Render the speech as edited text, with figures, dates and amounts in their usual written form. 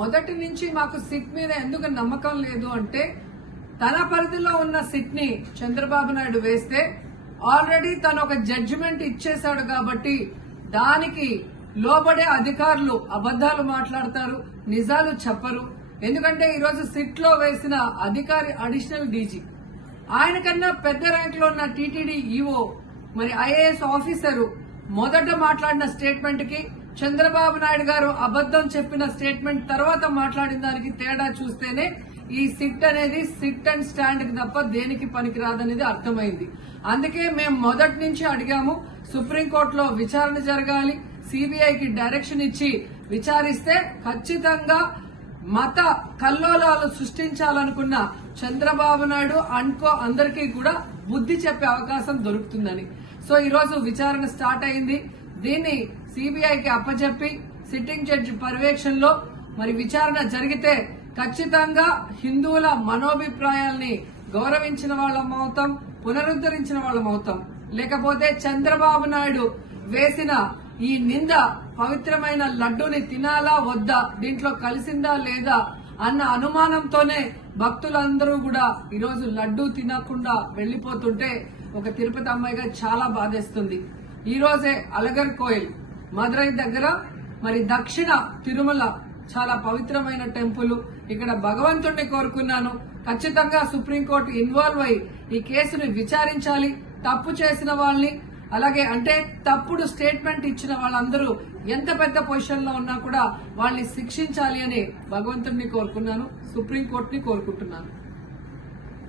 మొదటి నుంచి మాకు సిట్ మీద ఎందుకు నమ్మకం లేదు అంటే తన పరిధిలో ఉన్న సిట్ ని చంద్రబాబు నాయుడు వేస్తే ఆల్రెడీ తను ఒక జడ్జిమెంట్ ఇచ్చేశాడు కాబట్టి దానికి లోబడే అధికారులు అబద్దాలు మాట్లాడతారు, నిజాలు చెప్పరు. ఎందుకంటే ఈరోజు సిట్ లో వేసిన అధికారి అడిషనల్ డీజీ, ఆయన కన్నా పెద్ద ర్యాంక్ లో ఉన్న టీటీడీ ఈఓ, మరి ఐఏఎస్ ఆఫీసరు మొదట మాట్లాడిన స్టేట్మెంట్ కి చంద్రబాబు నాయుడు గారు అబద్దం చెప్పిన స్టేట్మెంట్ తర్వాత మాట్లాడిన దానికి తేడా చూస్తేనే ఈ సిట్ అనేది సిట్ అండ్ స్టాండ్ కి తప్ప దేనికి పనికిరాదనేది అర్థమైంది. అందుకే మేము మొదటి నుంచి అడిగాము, సుప్రీంకోర్టులో విచారణ జరగాలి, సిబిఐకి డైరెక్షన్ ఇచ్చి విచారిస్తే ఖచ్చితంగా మత కల్లోలాలు సృష్టించాలనుకున్న చంద్రబాబు నాయుడు అనుకో అందరికీ కూడా బుద్ధి చెప్పే అవకాశం దొరుకుతుందని. సో ఈ రోజు విచారణ స్టార్ట్ అయింది. దీన్ని సిబిఐకి అప్పచెప్పి సిట్టింగ్ జడ్జి పర్యవేక్షణలో మరి విచారణ జరిగితే ఖచ్చితంగా హిందువుల మనోభిప్రాయాల్ని గౌరవించిన వాళ్ళం అవుతాం, పునరుద్ధరించిన వాళ్ళం అవుతాం. లేకపోతే చంద్రబాబు నాయుడు వేసిన ఈ నింద పవిత్రమైన లడ్డూని తినాలా వద్దా, దీంట్లో కలిసిందా లేదా అన్న అనుమానంతోనే భక్తులందరూ కూడా ఈరోజు లడ్డూ తినకుండా వెళ్లిపోతుంటే ఒక తిరుపతి అమ్మాయిగా చాలా బాధేస్తుంది. ఈ రోజే అలగర్ కోయిల్ మదురై దగ్గర మరి దక్షిణ తిరుమల చాలా పవిత్రమైన టెంపుల్, ఇక్కడ భగవంతుడిని కోరుకున్నాను. ఖచ్చితంగా సుప్రీంకోర్టు ఇన్వాల్వ్ అయి ఈ కేసుని విచారించాలి. తప్పు చేసిన వాళ్ళని, అలాగే అంటే తప్పుడు స్టేట్మెంట్ ఇచ్చిన వాళ్ళందరూ ఎంత పెద్ద పొజిషన్ లో ఉన్నా కూడా వాళ్ళని శిక్షించాలి అని భగవంతుడిని కోరుకున్నాను, సుప్రీంకోర్టుని కోరుకుంటున్నాను.